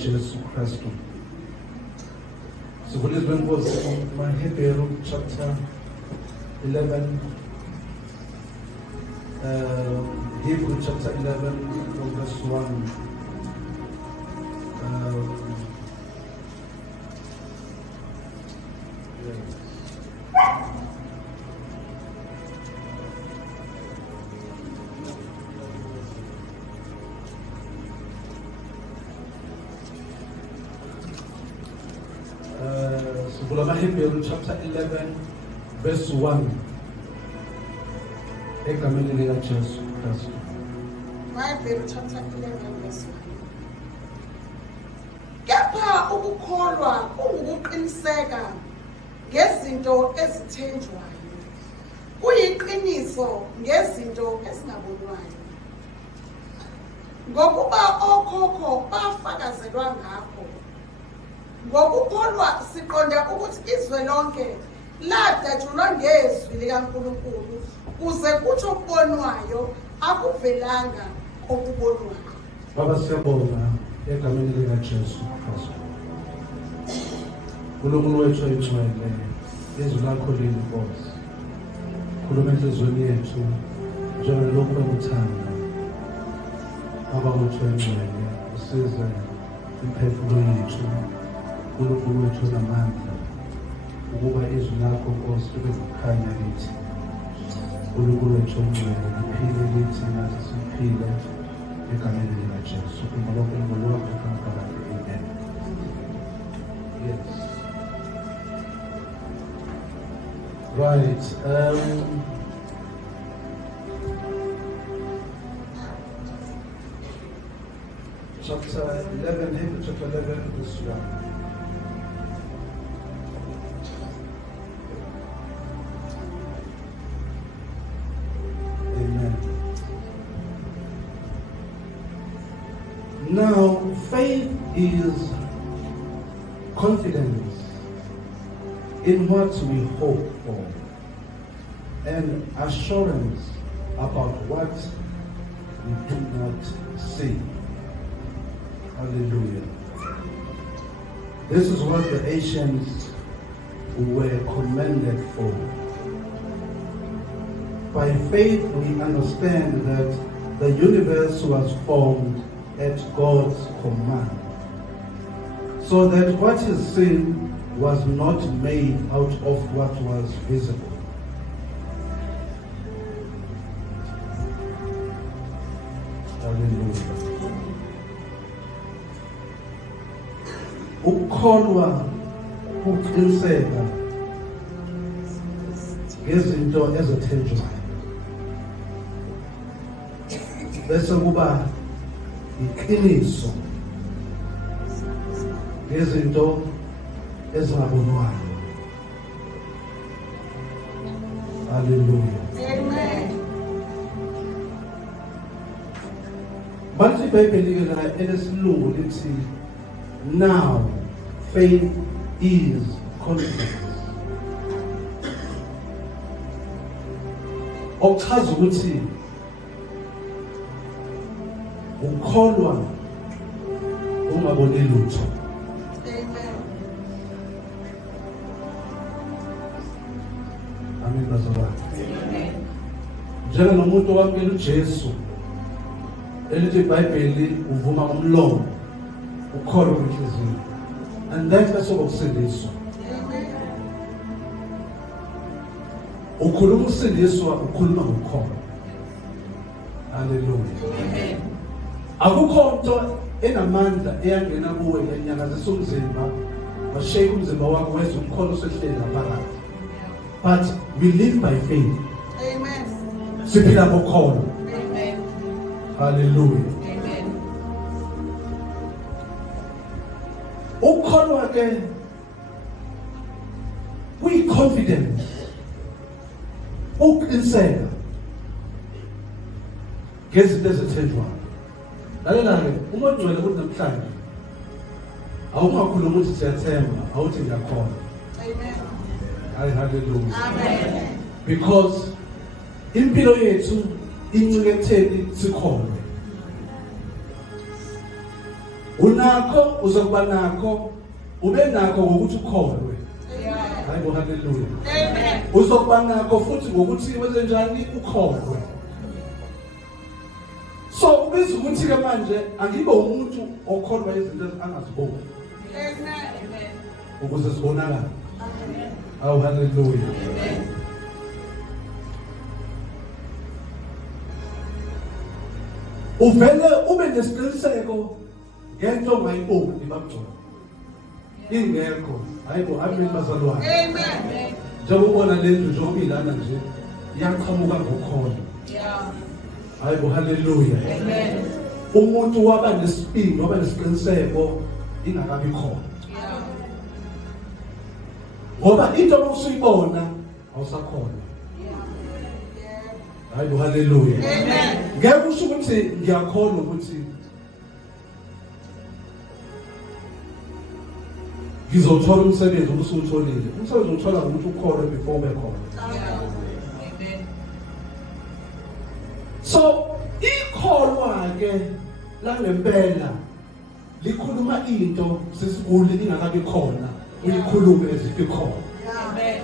likaJesu Kristu. Sivula izwi lenkosi maHebrew chapter 11, Hebrew chapter 11 from verse 1. Hebrew chapter 11 verse 1 egameni likaJesu Kristu. Hebrew chapter 11 verse 1. Kepha ukukholwa kungukuqiniseka ngezinto ezithenjwayo, kuyiqiniso ngezinto ezingabonwayo. Ngokuba okhokho bafakazelwa ngakho, ngokukholwa siqonde ukuthi izwe lonke ladatshulwa ngezwi likaNkulunkulu, kuze kuthi okubonwayo akuvelanga okubonwayo. Baba, siyabonga egameni likaJesu Kristu. uNkulunkulu wethu oyingcwele, izwi lakho liyinkosi. Khuluma enhliziyweni yethu njengalokhu ekuthanda. Baba wethu oyingcwele, usize imiphefumulo yethu. uNkulunkulu wethu onamandla, ukuba izwi lakho Nkosi libe kukhanya kithi. uNkulunkulu wethu ongcwele, liphile kithi nathi siphile egameni likaJesu. Ngoba uNkulunkulu kaNkulunkulu. Amen. Yes. Right. Chapter 11, Hebrew chapter 11, verse 1. Amen. Now, faith is confidence in what we hope for and assurance about what we do not see. Hallelujah. This is what the ancients were commended for. By faith we understand that the universe was formed at God's command, so that what is seen was not made out of what was visible. Hallelujah. Ukukholwa kuqiniseka ngezinto ezithenjwayo, bese kuba iqiniso ngezinto ezingabonwayo. Hallelujah. Amen. Bathi iBhayibheli ke la elesilungu lithi, now faith is confidence. Okuchaza ukuthi ukholwa ungaboni lutho. Amen. Amen bazalwane. Njengomuntu owamukela uJesu, elithi iBhayibheli uvuma ngomlomo, ukholwa ngenhliziyo, and then bese ukusindiswa. Ukhuluma ukusindiswa, ukhuluma ngokukholwa. Hallelujah. Amen. Akukho nto enamandla eyangena kuwe enyakazisa umzimba, washake umzimba wakho wezwe umkholwa osehleli ngaphakathi. But we live by faith. Amen. Siphila ngokholwa. Amen. Hallelujah. Amen. Ukholwa ke kuyi-confidence, ukuqiniseka ngezinto ezithenjwayo. Lalela-ke, uma ongcwele ukuthi namhlanje awungakhuluma ukuthi siyathemba, awuthi ngiyakholwa. Amen. Hallelujah. Amen. Because impilo yethu incike ekutheni sikholwe. unakho uzokuba nakho ube nakho ngokuthi ukholwe. Hayi haleluya. Amen. Uzokuba nakho futhi ngokuthi wenze njani ukholwe. So ubizwa ukuthi ke manje angibe umuntu okholwa izinto angaziboni. Amen. Ukuze sibonakala. Amen. Hawu haleluya. Amen. Uvele ube nesiqiniseko ngento ongayiboni babujona. Ingekho. Hayibo amen bazalwane. Amen. Njengoba le ndlu njengoba ilana nje iyaqhamuka ngokholwa. Yeah. Hayibo haleluya. Amen. Umuntu waba nesipindi waba nesiqiniseko ingakabi khona. Yeah. Ngoba into osuyibona awusakhona. Hayibo haleluya. Amen. Ngeke usho ukuthi ngiyakholwa ukuthi ngizothola umsebenzi usutholile. Umsebenzi uthola ukuthi ukholwe before ube khona. Amen. So ikholwa ke la ngempela likhuluma into sesikule ingakabi khona uyikhulume ezithi khona. Amen.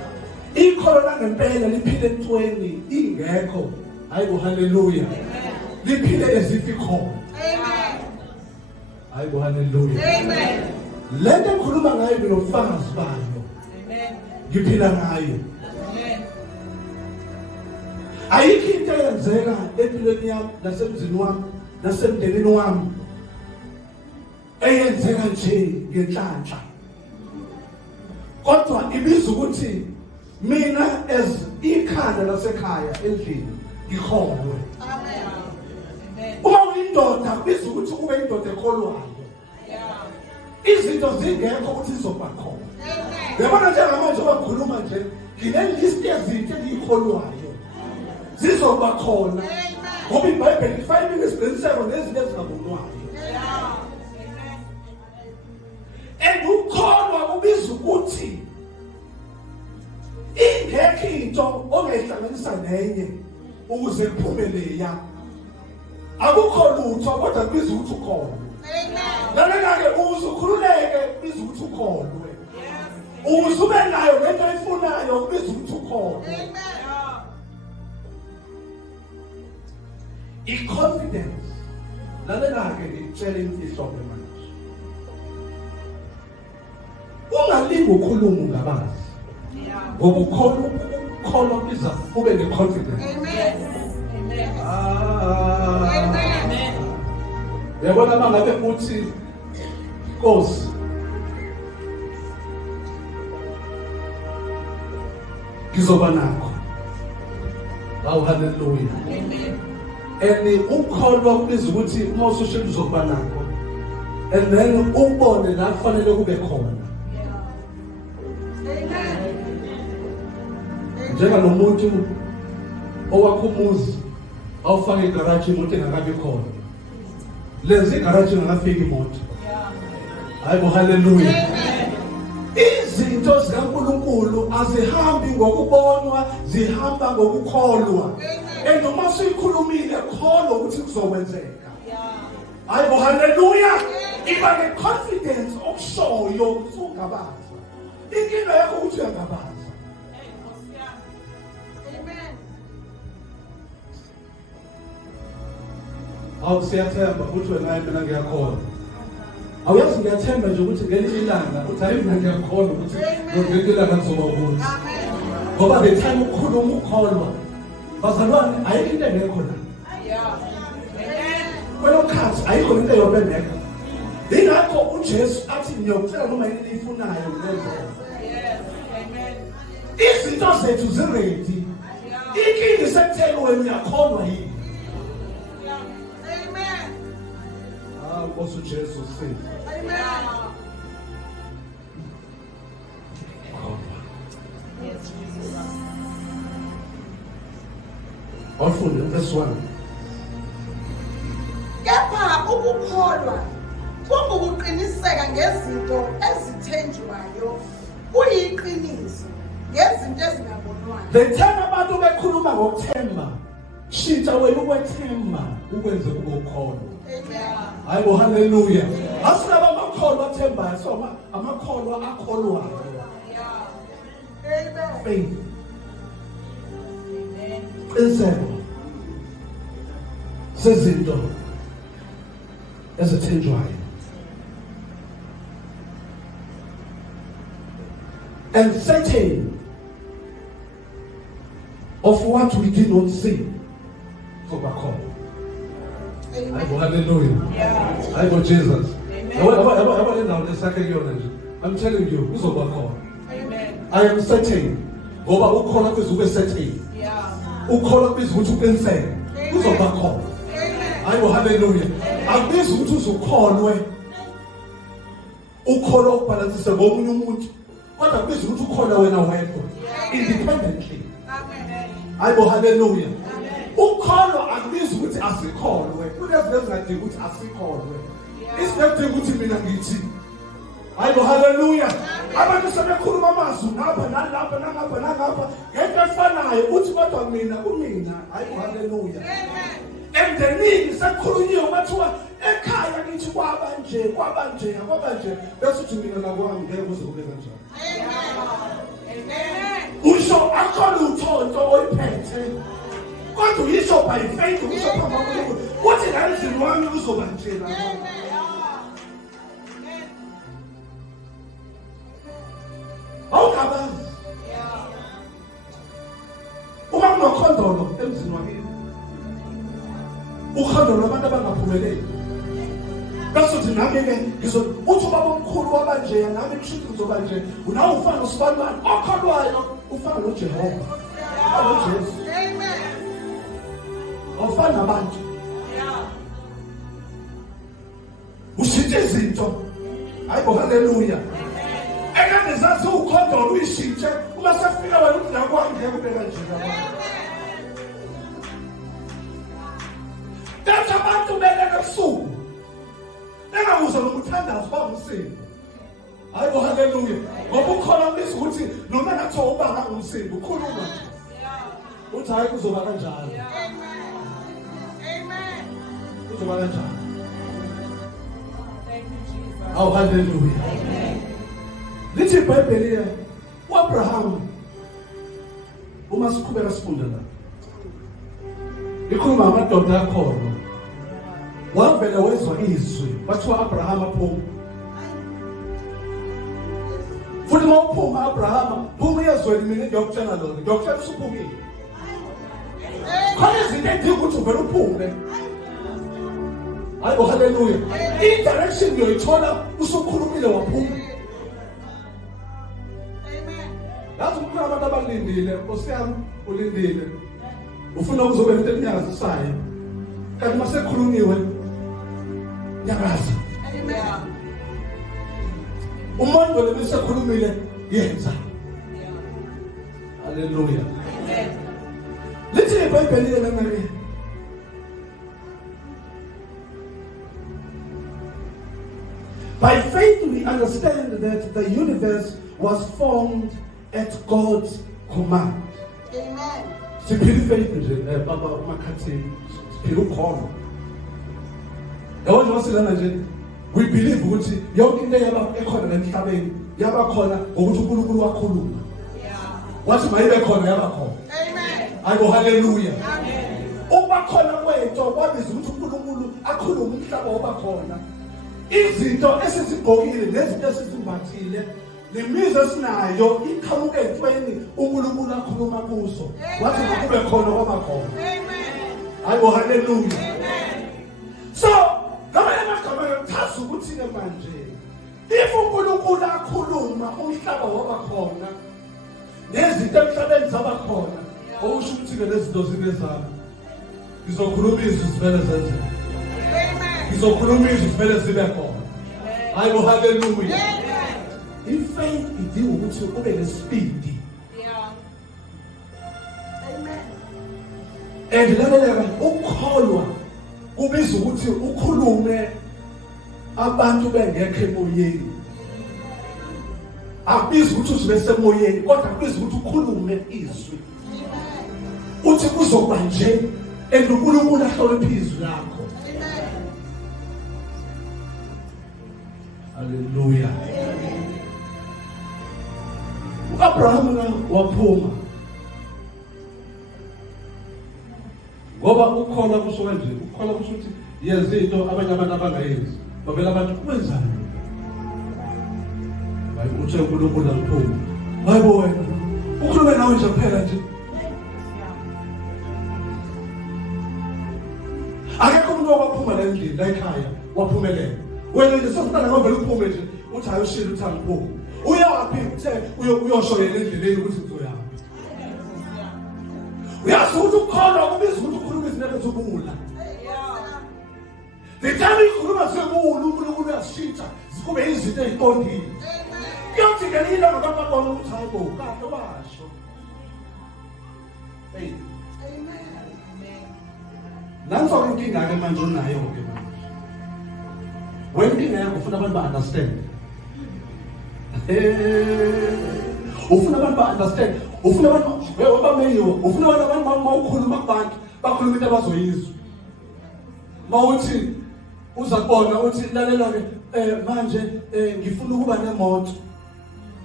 Ikholwa la ngempela liphile entweni ingekho. Hayibo haleluya. Liphile ezithi khona. Amen. Hayibo haleluya. Amen. Lento engikhuluma ngayo binofakazi bayo. Amen. Ngiphila ngayo. Amen. Ayikho into eyenzeka empilweni yami nasemzini wami nasemndenini wami eyenzeka nje ngenhlanhla. Kodwa ibiza ukuthi mina as ikhanda lasekhaya endlini ngikholwe. Amen. Uma uyindoda biza ukuthi ube indoda ekholwayo. Yeah. Izinto zingekho ukuthi zizoba khona. Amen. Yabona njengamanje wakhuluma nje nginelist yezinto engikholwayo. Zizoba khona. Amen. Ngoba iBhayibheli ifayile isiqiniseko nezinto ezingabonwayo. Yeah. And ukholwa kubiza ukuthi ingekho into ongayihlanganisa nenye ukuze kuphumelele ya. Akukho lutho kodwa kubiza ukuthi ukholwe. Amen. Lalela-ke uzukhululeke kubiza ukuthi ukholwe. Yes. Uzube nayo lento oyifunayo kubiza ukuthi ukholwe. Amen. I-confidence. Lalela-ke ngitshele imfihlo manje. Ungalingi ukhuluma ngabazi. Yeah. Ngoba ukholwa biza ube ne-confidence. Amen. Amen. Amen. Yabona mangabe uthi Nkosi ngizoba nakho. Hawu haleluya. Amen. And ukholwa kubiza ukuthi uma usushela uzokuba nakho. And then ubone la kufanele kube khona. Amen. Njengalomuntu owakho umuzi awufaka igaraji imoto engakabi khona. Lezi igaraji ingakafiki imoto. Yeah. Hayibo haleluya. Amen. Izinto zikaNkulunkulu azihambi ngokubonwa, zihamba ngokukholwa. Amen. And noma sikhulumile kholwa ukuthi kuzokwenzeka. Yeah. Hayibo haleluya. Iba ne-confidence okushoyo ukuthi ungabaza. Inkinga yakho ukuthi uyangabaza. Amen. Awusiyathemba ukuthi wena mina ngiyakholwa. Awuyazi ngiyathemba nje ukuthi ngelinye ilanga uthi hayi mina ngiyakholwa ukuthi ngelinye ilanga kuzoba ukuthi. Amen. Ngoba the time ukhuluma ukholwa. Bazalwane ayikho into engekho la. Yeah. Amen. Kwelo khathi ayikho into eyodwa engekho. Ingakho uJesu athi ngiyokucela noma yini ifunayo ngenzeka. Yes. Amen. Izinto zethu ziredi. Inkinga isekutheni wena uyakholwa yini? Amen. Nkosi uJesu sithi. Amen. Yes, Jesus. Awufunde verse 1. Kepha ukukholwa kungukuqiniseka ngezinto ezithenjwayo, kuyiqiniso ngezinto ezingabonwayo. The time abantu bekhuluma ngokuthemba, shintsha wena ukwethemba ukwenze ukukholwa. Hayibo, hallelujah. Asinaba amakholwa athembayo, so amakholwa akholwayo. Faith. Qiniseko sezinto ezithenjwayo. And certain of what we did not see. So back home. Hayibo, hallelujah. Hayibo, Jesus. I'm telling you, uzoba khona. I am certain. Ngoba ukhona kwizuke certain. Ukhona kwizuke uqiniseke. Uzoba khona. Hayibo, hallelujah. Akubizi ukuthi uzukholwe. Ukholwa ukubalansise ngomunye umuntu. Kodwa akubizi ukuthi ukholwa wena wedwa. Independently. Hayibo, hallelujah. Ukholwa akubizi ukuthi asikholwe. Kunezinto ezingadingi ukuthi asikholwe. Isidinga ukuthi mina ngithi. Hayibo, hallelujah. Abantu sebekhuluma amazwi ngapha nalapha nangapha nangapha. Ngento efanayo uthi kodwa mina kumina. Hayibo, hallelujah. Emndenini sekukhulunyiwe bathiwa ekhaya ngithi kwabanje. Bese uthi mina nakwami ngeke kuzobe kanjalo. Usho akhona uthonto oyiphethe. Kodwa uyisho by faith, usho phambi kuNkulunkulu. Uthi la emzini wami uzoba nje la. Awukabazi. Uma kunokhondolo emzini wakini. Ukhondolo abantu abangaphumeleli. Bese uthi nami ke uthi ubaba omkhulu wabanje nami kushithi uzoba nje. Unawo ufana usibanibani okholwayo ufana noJehova. Ufana noJesu. Awufani nabantu. Ushintshe izinto. Hayibo, hallelujah. Ekade zathi ukhondolo uyishintshe uma sefika wena uthi nakwami ngeke kube kanje nakwami. That's abantu beleke ebusuku. Engakuzwa lokuthandaza bangumsindo. Hayibo, hallelujah. Ngoba ukhona ubisi ukuthi noma ngathi ubanga ngumsindo ukhuluma. Uthi hayi kuzoba kanjalo. Kuzoba kanjalo. Oh, hallelujah. Lithi iBhayibheli uAbraham uma siqhubeka sifunda la. Ikhuluma ngamadoda akhona. Wavela wezwa izwi bathiwa Abraham aphuma. Futhi uma uphuma Abraham, phuma yezweni mina ngiyokutshela lona. Ngiyokutshela usuphumile. Khona izinto edinga ukuthi uvele uphume. Hayibo, hallelujah. I-direction uyoyithola usukhulumile waphuma. Lathi kukhona abantu abalindile, Nkosi yami ulindile. Ufuna ukuzoba into enyakazisayo. Kanti masekhulumiwe nyakaza. Umuntu lo besekhulumile yenza. Hallelujah. Lithi iBhayibheli lana ke. By faith we understand that the universe was formed at God's command. Amen. Siphila faith nje baba umakhathini. Siphila ukholwa. Yabo nje wasilana nje we believe ukuthi yonke into yaba ekhona emhlabeni yaba khona ukuthi uNkulunkulu wakhuluma. Wathi mayibe khona yaba khona. Amen. Hayibo, hallelujah. Amen. Uba khona kwento kwabiza ukuthi uNkulunkulu akhulume umhlaba oba khona. Izinto esizigqokile nezinto esizimbathile nemizwa esinayo iqhamuke entweni uNkulunkulu akhuluma kuso. Wathi kube khona kwaba khona. Amen. Hayibo, hallelujah. Amen. So ngamanye amagama ngiyathatha ukuthi ke manje if uNkulunkulu akhuluma umhlaba waba khona nezinto emhlabeni zaba khona okusho ukuthi ke lezinto zibe zami. Ngizokhuluma izwi zivele zenze. Amen. Ngizokhuluma izwi zivele zibe khona. Hayibo, hallelujah. Amen. Ifaith idinga ukuthi ube nespeed. Yeah. Amen. And lalela ukholwa kubiza ukuthi ukhulume abantu bengekho emoyeni. Akubizi ukuthi uzibe semoyeni kodwa kubiza ukuthi ukhulume izwi. Uthi kuzoba nje and uNkulunkulu ahloniphe izwi lakho. Hallelujah. U-Abraham waphuma ngoba ukholwa kusho nje, ukholwa kusho ukuthi yenza into abanye abantu abangayenzi. Bavela abantu kwenzani? Hayi uthi uNkulunkulu akuphuma. Hayibo wena. Ukhulume nawe nje kuphela nje. Akekho umuntu owaphuma la endlini la ekhaya waphumelela. Wena nje sokutana ngoba uphume nje uthi ayoshila uthi angiphumi. Uyaphi uthe uyosho yena endleleni ukuthi uzoyaphi. Uyazi ukuthi ukholwa kubiza ukuthi ukhulume izinto zobula. The time ikhuluma sebula uNkulunkulu uyashintsha zikube izinto eziqondile. Kuyothi ngelinye ngabantu babona ukuthi hayibo kanti basho. Hey. Nanso inkinga ke manje unayo ke manje. Wenkinga yakho ufuna abantu ba-understand. Ufuna abantu ba-understand. Ufuna abantu webameyiwa. Ufuna abantu mawukhuluma kubantu bakhuluma into abazoyizwa. Mawuthi uza kubona uthi lalela ke manje ngifuna ukuba nemoto.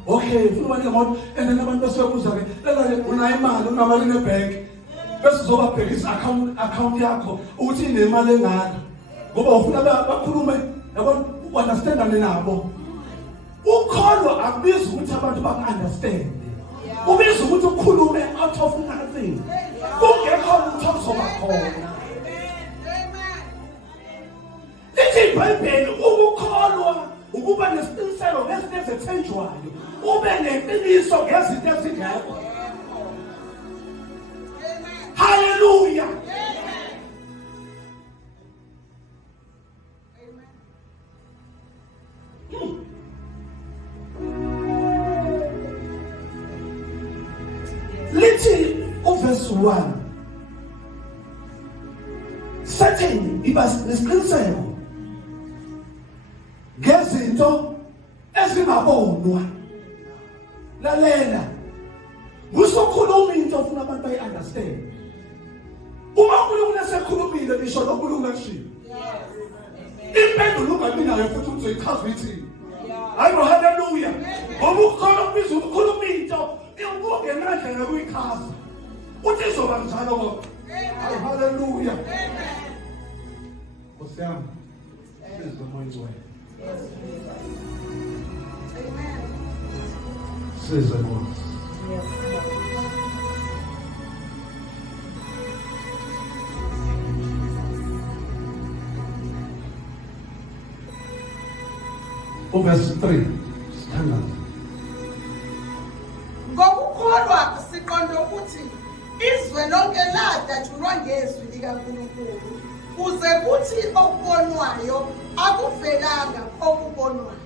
Okay, ufuna ukuba nemoto and then abantu basebuza ke lalela unayo imali unamali nebhank. Bese uzobabhekisa account yakho ukuthi inemali engaka. Ngoba ufuna bakhulume yabo u-understandane nabo. Ukholwa akubizi ukuthi abantu baku-understand. Ubiza ukuthi ukhulume out of nothing. Kungekho ukuthi okuzoba khona. Lithi iBhayibheli ukukholwa ukuba nesiqiniseko ngezinto ezithenjwayo. Ube neqiniso ngezinto ezingekho. Hallelujah. Lithi uverse 1. Certain iba nesiqiniseko ngezinto ezingabonwa. Lalela. Usokhuluma into ofuna abantu bayi-understand. Uma uNkulunkulu esekhulumile lisho loNkulunkulu kushiwo. Impendulo ungabi nayo futhi uzoyichaza ukuthi hayibo haleluya. Ngoba ukholwa kubiza ukukhuluma into ungenandlela yokuyichaza. Uthi izoba njalo ngoba haleluya. Nkosi yami. Sizo moya ngcwele. Amen. Sizo Nkosi. Verse 3. Standard. Ngokukholwa siqonde ukuthi izwe lonke ladatshulwa ngezwi likaNkulunkulu kuze kuthi okubonwayo akuvelanga okubonwayo.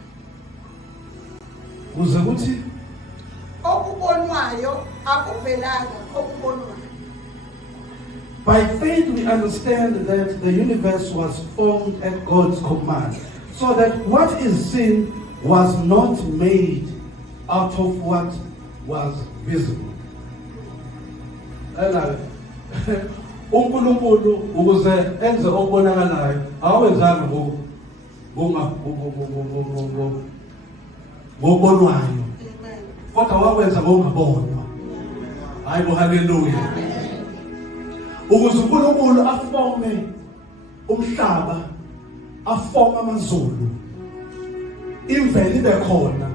Kuze kuthi okubonwayo akuvelanga okubonwayo. By faith we understand that the universe was formed at God's command, so that what is seen was not made out of what was visible. uNkulunkulu ukuze enze okubonakalayo awenzanga ngokubonwayo, kodwa wakwenza ngokungabonwa. Hayibo haleluya. Ukuze uNkulunkulu afome umhlaba, afome amazulu, imvelo ibe khona,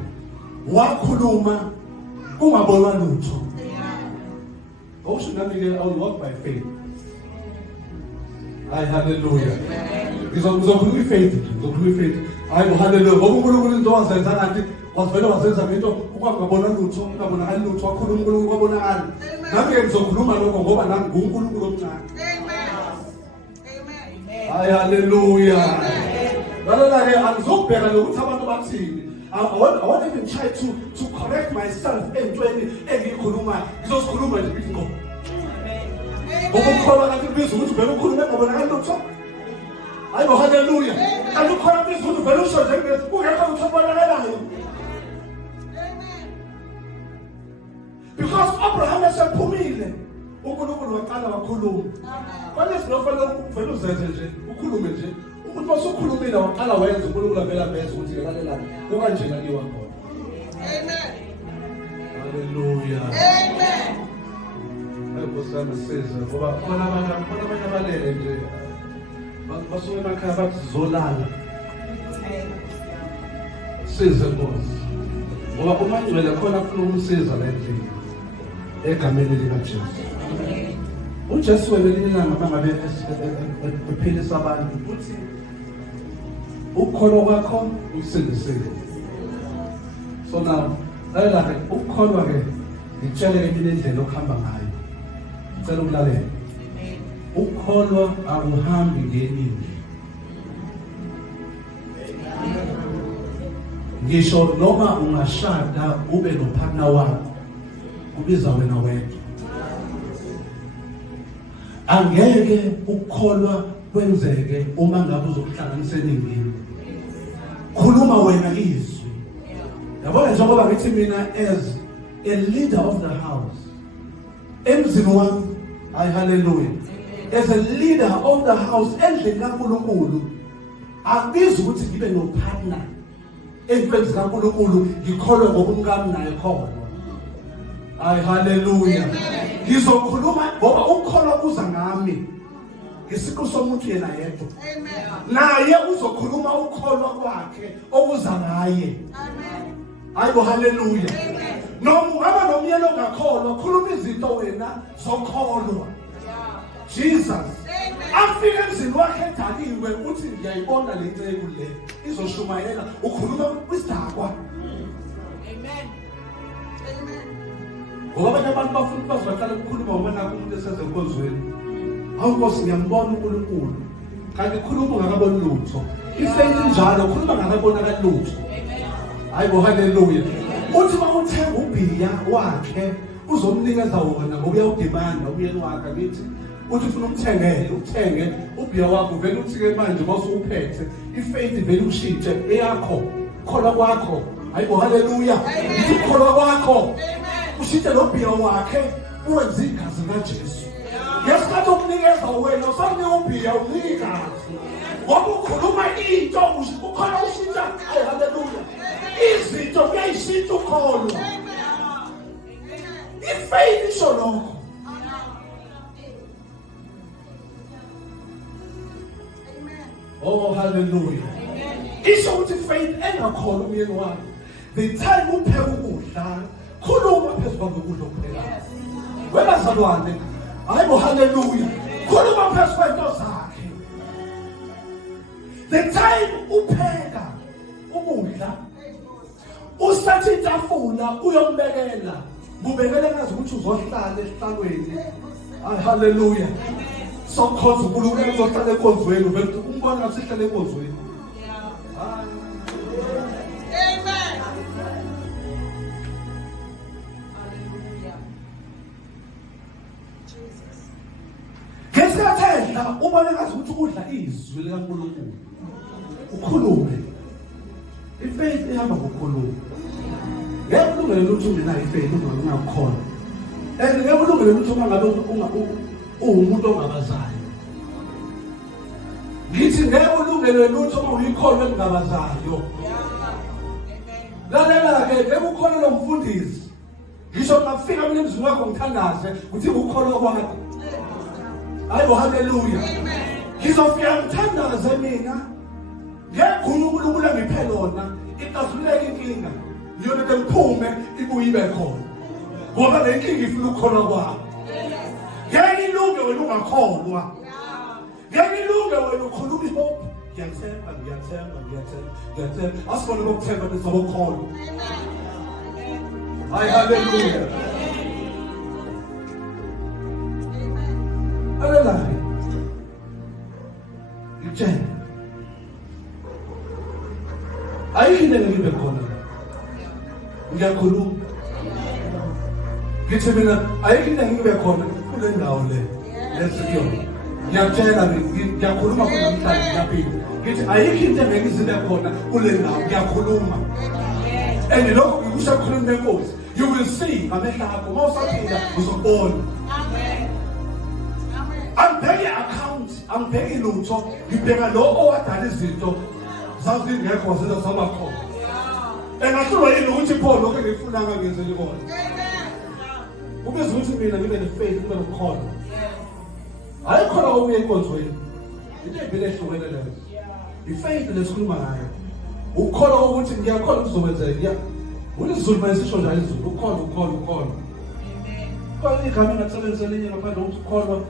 wakhuluma kungabonwa lutho. Okusho nami ke I will walk by faith. Hayi haleluya. Ngizokhuluma ifaith, ngizokhuluma ifaith. Hayibo haleluya. Ngoba uNkulunkulu into wazenza ngathi wasivele wazenza into ukungabona lutho, ungabona lutho, wakhuluma uNkulunkulu kwabonakala. Nami ke ngizokhuluma lokho ngoba nami nguNkulunkulu omncane. Hayi haleluya. Lalela-ke angizobheka nokuthi abantu bathini. I won't even try to correct myself entweni engiyikhulumayo. Ngizosikhuluma nje ngithi ngo. Ngoba ukholwa kathi kubiza ukuthi vele ukhulume ngabonakala lutho. Hayibo haleluya. Kanti ukholwa kubiza ukuthi vele usho nje kungekho lutho obonakalayo. Because Abraham esephumile, uNkulunkulu waqala wakhuluma. Kwalesi nofanele uvele uzenze nje, ukhulume nje, ukuthi masukhulumile waqala wenza uNkulunkulu avela bese ukuthi ke lalela kukanjena liwa khona. Amen. Hallelujah. Amen. Ayibosana siza ngoba khona abanye abalele nje basuke emakhaya bathi zolala. Size Nkosi. Ngoba uMangcwele khona afuna ukumsiza la endlini egameni likaJesu. uJesu welinye ilanga mangabe ephilisa abantu uthi ukukholwa kwakho usindisile. So now la ke ukukholwa ke ngitshele ke indlela okuhamba ngayo. Ngicela ukulalela. Ukukholwa akuhambi ngeningi. Ngisho noma ungashada ube nopartner wakho kubiza wena wedwa. Angeke ukukholwa kwenzeke uma ngabe uzokuhlanganisa eningini. Khuluma wena izwi. Yabona njengoba ngithi mina as a leader of the house. Emzini wami, ay hallelujah. As a leader of the house endlini kaNkulunkulu akubizi ukuthi ngibe no partner. Entweni kaNkulunkulu ngikholwe ngokumkami naye khona. Ay hallelujah. Ngizokhuluma ngoba ukukholwa kuza ngami. Ngisiqu somuntu yena yedwa. Amen. Naye uzokhuluma ukukholwa kwakhe okuza ngaye. Amen. Ayibo hallelujah. Amen. Noma nomyeni ongakholwa khuluma izinto wena zokholwa. Jesus. Amen. Afike emzini wakhe edaliwe uthi ngiyayibona le ncebo le izoshumayela ukhuluma kwisidakwa. Amen. Amen. Ngoba abanye abantu bafuna bazwakala ukukhuluma ngoba nakho umuntu esezenkonzweni. Hawu Nkosi ngiyambona uNkulunkulu. Kanti ukhuluma ngakabona lutho. Ifaith njalo ukhuluma ngakabona lutho. Hayibo hallelujah. Uthi mawuthenga ubhiya wakhe uzomnikeza wona ngoba uyawudimanda umyeni wakhe ngithi uthi ufuna uthenge ubhiya wakho vele uthi ke manje mawusuphethe ifaith vele ushintshe eyakho kholwa kwakho. Hayibo hallelujah. Ukholwa kwakho ushintshe lo bhiya wakhe uwenze igazi kaJesu. Ngesikhathi ukunikeza wena usamnika ubhiya umnikazi. Ngoba ukhuluma into ukholwa ushintsha. Hallelujah. Izinto kuyayishintsha ukholwa. Ifaith isho lokho. Oh hallelujah. Isho ukuthi faith engakholwa umyeni wakhe. The time upheka ukudla, khuluma phezu kwakudla okuphela. Webazalwane, hayibo hallelujah. Khuluma phezu kwento zakhe. The time upheka ukudla, usathi itafula uyombekela. Kubekele ngazi ukuthi uzohlala esihlalweni. Hallelujah. So khonza uNkulunkulu uzohlala enkonzweni uvele umbona ngathi sihlala enkonzweni. Amen. Ngesikhathi ubone ngathi ukuthi ukudla izwi likaNkulunkulu. Ukhulume. Ifaith ihamba ngokukhuluma. Ngeke kulungele ukuthi ungenayo ifaith ungakholwa. Ngeke kulungele ukuthi uma ngabe umuntu ongabazayo. Ngithi ngeke kulungele ukuthi uma uyikholwa engabazayo. Lalela ke ngeke ukholwe lo mfundisi. Ngisho ngafika mina emzini wakho ngithandaze ukuthi ukholwa kwakho. Hayibo hallelujah. Ngizofika ngithandaze mina. Ngekho uNkulunkulu engiphe lona ikahluleka inkinga. Yona ngemphume ibuye ibe khona. Ngoba le nkinga ifuna ukukholwa kwakho. Ngeke ilunge wena ungakholwa. Ngeke ilunge wena ukhuluma ihope. Ngiyathemba. Asibone ukuthemba nezokukholwa. Hayi hallelujah. Hallelujah. Ngitshela. Ayini ngibe khona. Ngiyakhuluma. Ngithi mina ayini ngibe khona kule ndawo le. Lesiyo. Ngiyatshela ngiyakhuluma khona mhlawumbe ngiyaphinda. Ngithi ayikho into engizibe khona kule ndawo ngiyakhuluma. And lokho ngikusho khona nenkosi. You will see amehla akho mawusaphila uzobona. Amen. Amen. Angibheke account angibheki lutho ngibheka lo owadala izinto zazingekho zenza zaba khona engahlulwa yini ukuthi pho lokho engifunanga ngenzele kona ubizwa ukuthi mina ngibe ne-faith kube nokukholwa ayikholwa okuye enkonzweni into ey'mpilo ehlukene leyo i-faith lesikhuluma ngayo ukukholwa ukuthi ngiyakholwa kuzokwenzeka ulisizulu mayisisho njalo izulu ukukholwa kodwa igama engakusebenzisa elinye ngaphandle kokuthi ukukholwa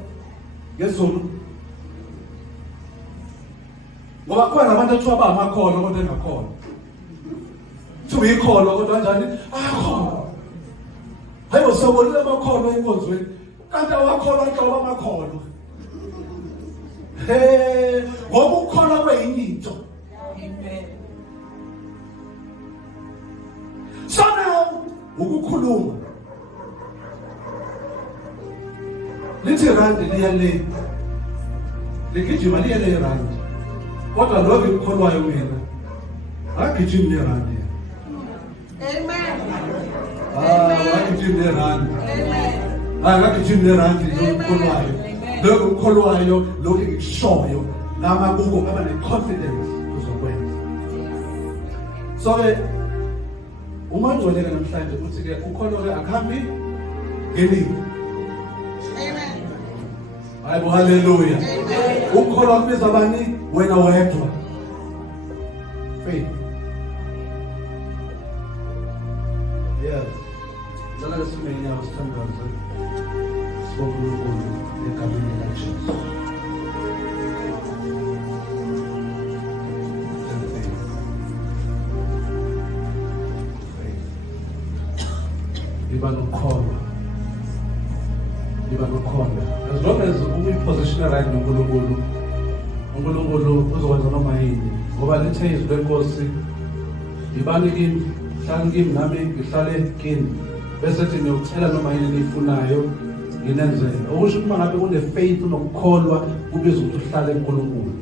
ngezulu ngoba khona abantu ekuthiwa bangamakholwa kodwa engakholwa kuthiwa ikholwa kodwa kanjani ayakholwa hayi usabonile amakholwa enkonzweni kanti awakholwa nhlobo amakholwa ngoba ukukholwa kweyinye into so now ukukhuluma lithi irandi liya le ligijima liya le irandi kodwa lokho engikholwayo mina akagijimi nerandi akagijimi nerandi akagijimi nerandi lokukholwayo lokho engikholwayo lokho engikushoyo ngamabuko ngaba ne-confidence uzokwenza so-ke uma ngijoleka namhlanje ukuthi-ke ukholwa-ke akuhambi ngeningi hayi bo haleluya ukukholwa kubiza abani wena wedwa faith yes njalo lesime inyawo sithandaze sibonkulunkulu egameni likaJesu iba nokukholwa as long as uyi-position right noNkulunkulu uzokwenza noma yini ngoba lithe izwi lenkosi ibani kimi hlani kimi nami ngihlale kini bese thi ngiyokucela noma yini niyifunayo nginenzele okusho uma ngabe une-faith unokukholwa kubizwa ukuthi uhlale kuNkulunkulu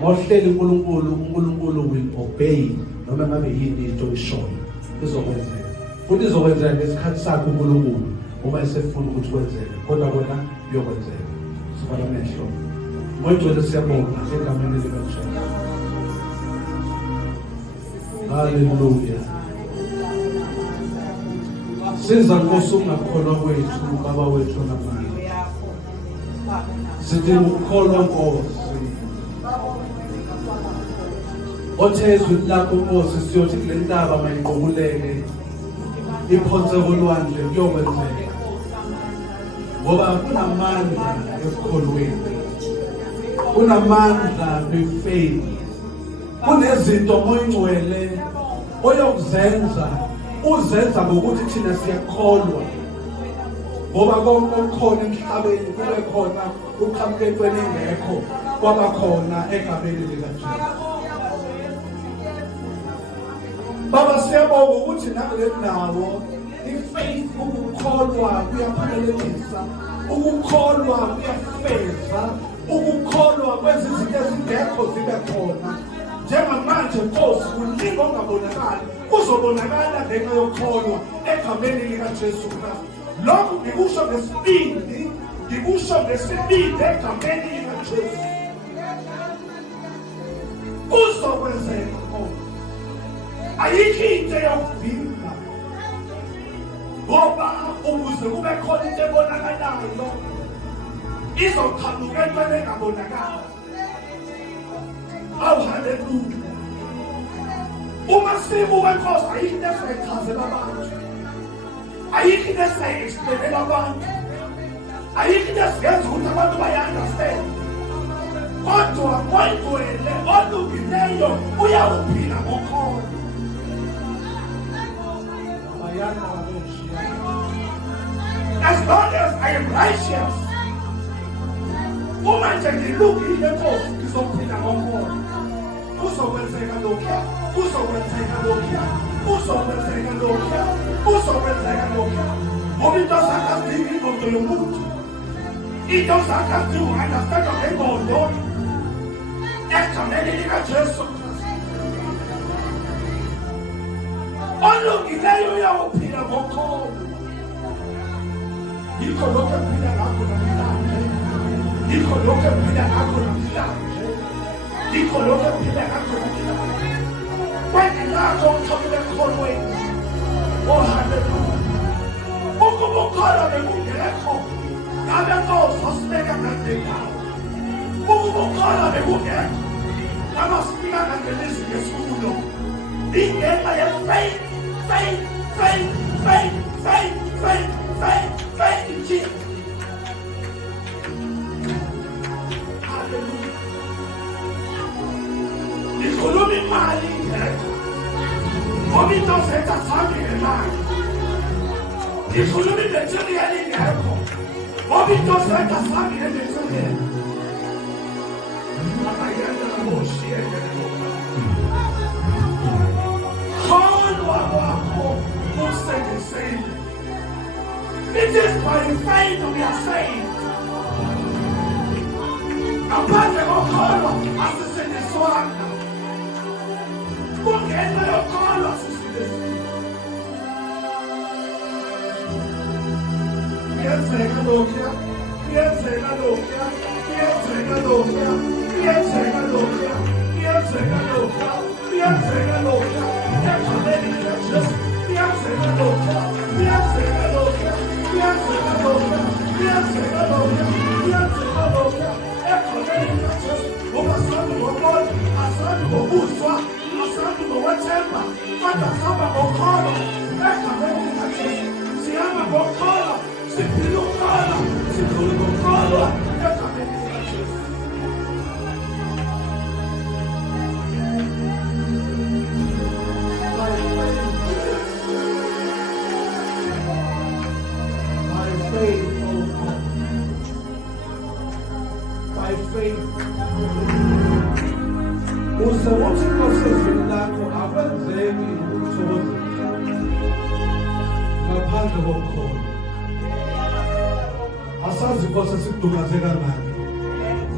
mawuhleli uNkulunkulu will obey noma ngabe yini into oyishoyo izokwenzeka futhi izokwenzeka ngesikhathi sakho uNkulunkulu uma esefuna ukuthi kwenzeke kodwa kona kuyokwenzeka sibala amehlo moyigcwele siyabonga egameni likaJesu haleluya siza Nkosi ungakholwa kwethu baba wethu namanye sidinga ukukholwa Nkosi othe izwi lakho Nkosi siyothi kule ntaba mayiqokuleke iphonse kolwandle kuyokwenzeka ngoba kunamandla ekukholweni kunamandla kwi-faith kunezinto moyingcwele oyokuzenza uzenza ngokuthi thina siyakholwa ngoba konke okukhona emhlabeni kube khona uqhamuketweni engekho kwabakhona egameni likaJesu Baba siyabonga ukuthi nakule ndawo i-faith ukukholwa kuyaphelelisa ukukholwa kuyafeza ukukholwa kwezinto ezingekho zibe khona njengamanje Nkosi kuningi ongabonakali kuzobonakala ngenxa yokukholwa egameni likaJesu Kristu lokhu ngikusho ngesibindi egameni likaJesu kuzokwenzeka ayikho into yokuvimba ngoba ukuze kube khona into ebonakalayo izoqhamuka entweni engabonakali awu haleluya uma sibuka Nkosi ayikho into esayichazela abantu ayikho into esayi-explainela abantu ayikho into esingenza ukuthi abantu bayi-understand kodwa moyigcwele olungileyo uyawuphila ngokholwa as long as I am righteous uma nje ngilungile Nkosi ngizophila ngokholwa kuzokwenzeka lokhuya ngoba into zakazidingi ingqondo yomuntu into zakazidingi uku-understanda ngengqondo egameni likaJesu olungileyo uyawuphila ngokholwa yikho lokhu ephila ngakho namhlanje Yikho lokho ephila ngakho namhlanje. Yikho lokho ephila ngakho namhlanje. Kwengilakho ngithobile ekholweni. Oh hallelujah. Ukukholwa bekungekho. Ngabe Nkosi wasibeka ngale ndawo. Ukukholwa bekungekho. Ngabe wasibeka ngale lizwi lesikulo. Ingenxa ye-faith, faith, faith, faith, faith, faith, faith, faith in Jesus. Hallelujah. Ngikhuluma imali ingekho. Ngoba into zethu azihambi ngemali. Ngikhuluma i-material ingekho. Ngoba into zethu azihambi nge-material. Kholwa kwakho usengizeni. It is by faith we are saved. Ngaphandle kokholwa asisindiswanga. Kungenxa yokholwa sisindisiwe. Kuyenzeka lokhuya, kuyenzeka lokhuya, kuyenzeka lokhuya, kuyenzeka lokhuya, kuyenzeka lokhuya, kuyenzeka lokhuya. Ekhoneni likaJesu, kuyenzeka lokhuya, kuyenzeka lokhuya, kuyenzeka lokhuya, kuyenzeka lokhuya, kuyenzeka lokhuya. Ekhoneni likaJesu, ngoba asazi ngokubona, asazi ngokuzwa, asazi ngokwethemba, kodwa sihamba ngokholwa. Ekhoneni likaJesu, sihamba ngokholwa, siphila ukholwa, sikhuluma ukholwa. Ekhoneni likaJesu. By faith, oh God. By faith. Uze uthi ngosezweni lakho akwenzeki ukuthokozisa ngaphandle kokholwa. Asazi Nkosi sikudumaze kangaka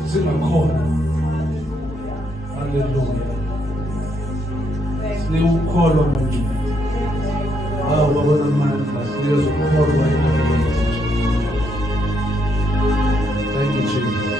singakhona. Hallelujah. Sinekukholwa manje. Babona amandla siyezukholwa. Thank you, Jesus.